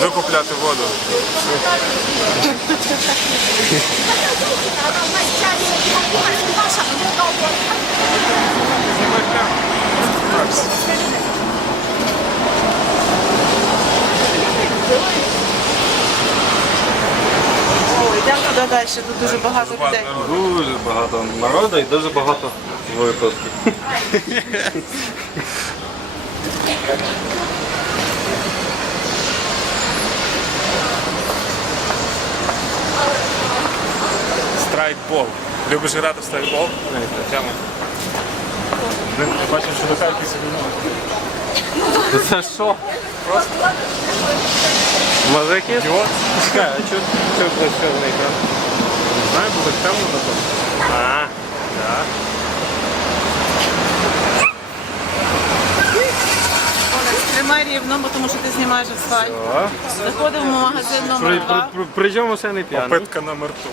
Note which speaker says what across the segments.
Speaker 1: викупляти воду.
Speaker 2: Йдемо туди далі, тут дуже багато людей.
Speaker 3: Дуже багато народу і дуже багато випадків.
Speaker 1: Страйкбол. Любиш грати в страйкбол? Тема. Бачиш, що до кальки собі
Speaker 3: Це що? Мазики?
Speaker 1: Ідіот.
Speaker 3: Чекай, а чого це чорний екран?
Speaker 1: Не знаю, бо так темно напевно.
Speaker 3: А,
Speaker 2: Оля, Тримай рівно, бо тому що ти знімаєш асфальт. Заходимо в магазин номер
Speaker 3: при,
Speaker 2: два.
Speaker 3: при, причому все не п'яний.
Speaker 1: Попитка номер ту.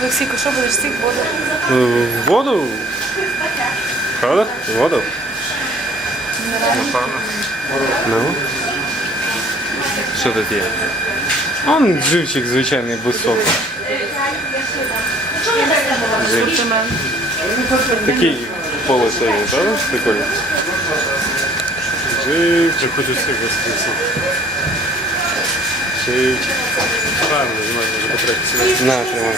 Speaker 2: Олексійко, що будеш всіх воду?
Speaker 3: Е, Воду? Правда? Воду?
Speaker 1: Напевно.
Speaker 3: Ну. Що тут є? Он живчик звичайний без соку.
Speaker 2: Асортимент.
Speaker 3: Такий полосовий, правда? Прикольно.
Speaker 1: Живчик, хочу всіх висвітити.
Speaker 3: Живчик.
Speaker 1: Правильно, знімай, уже потрібно.
Speaker 3: На, тримай.